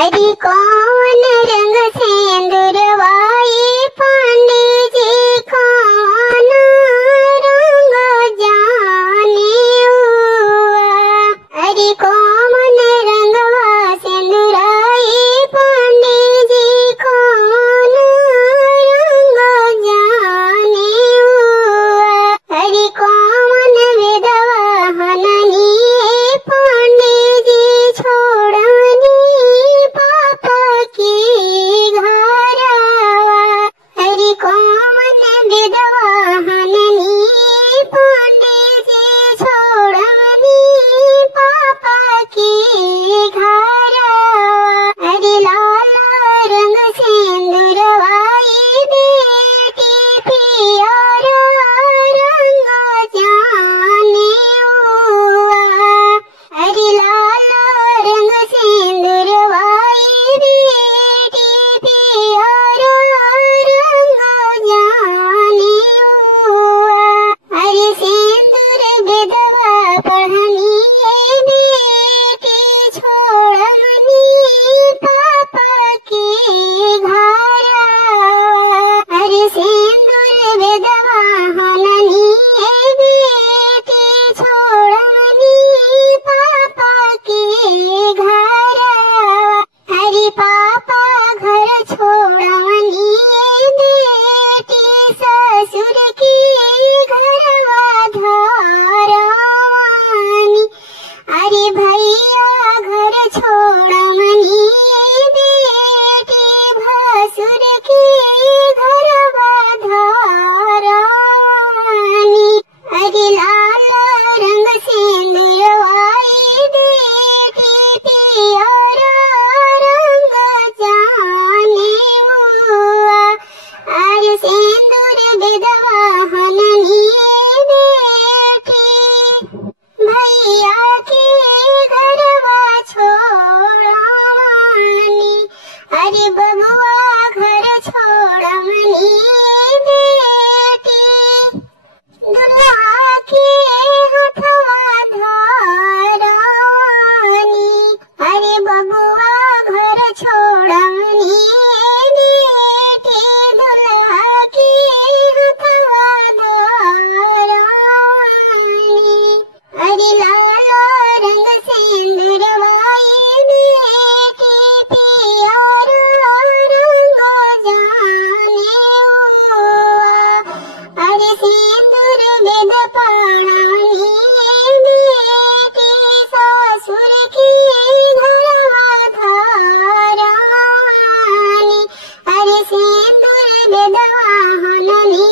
हरि कौन रंग सिंदूरवाई पंडित जी कौन रंग जाने हुआ। हरि कौन रंगवा सिंदूराई पंडित जी कौन रंग जाने हुआ। हरि कौन विधवा हननी पंडित जी छोड़नी पापा की घरवा। हरि कौन विधवा हननी पंडित जी छोड़नी पापा की घरवा। हरि लाल रंग सिंदूरवाई बेटी पियरा रंग जाने हुआ। हरि लाल रंग सिंदूरवाई बेटी पियरा रंग जाने हुआ। हरि सिंदूर विधवा पढ़नी बेटी छोड़नी पापा की घरवा। हरि सिंदूर विधवा हननी बेटी छोड़नी पापा की घरवा। हरि पापा घर छोड़नी बेटी ससुर की घरवा धारावानी। हरि भैया घर छोड़नी बेटी भसुर की घरवा धारावानी। हरि लाल रंग सिंदूरवाई बेटी पियरा रंग जाने हुआ। हरि सिंदूर विधवा हननी बेटी भैया की घरवा छोड़वानी। हरि बबुआ घर छोड़नी बेटी दुल्हा की हथवा धारावानी। हरि बबुआ घर छोड़नी बेटी दुल्हा की हथवा धारावानी। हरि लाल रंग सिंदूरवाई बेटी पियरा रंग जाने हुआ। हरि सिंदूर विध पढ़नी बेटी ससुर की घरवा धारावानी। हरि सिंदूर विधवा हननी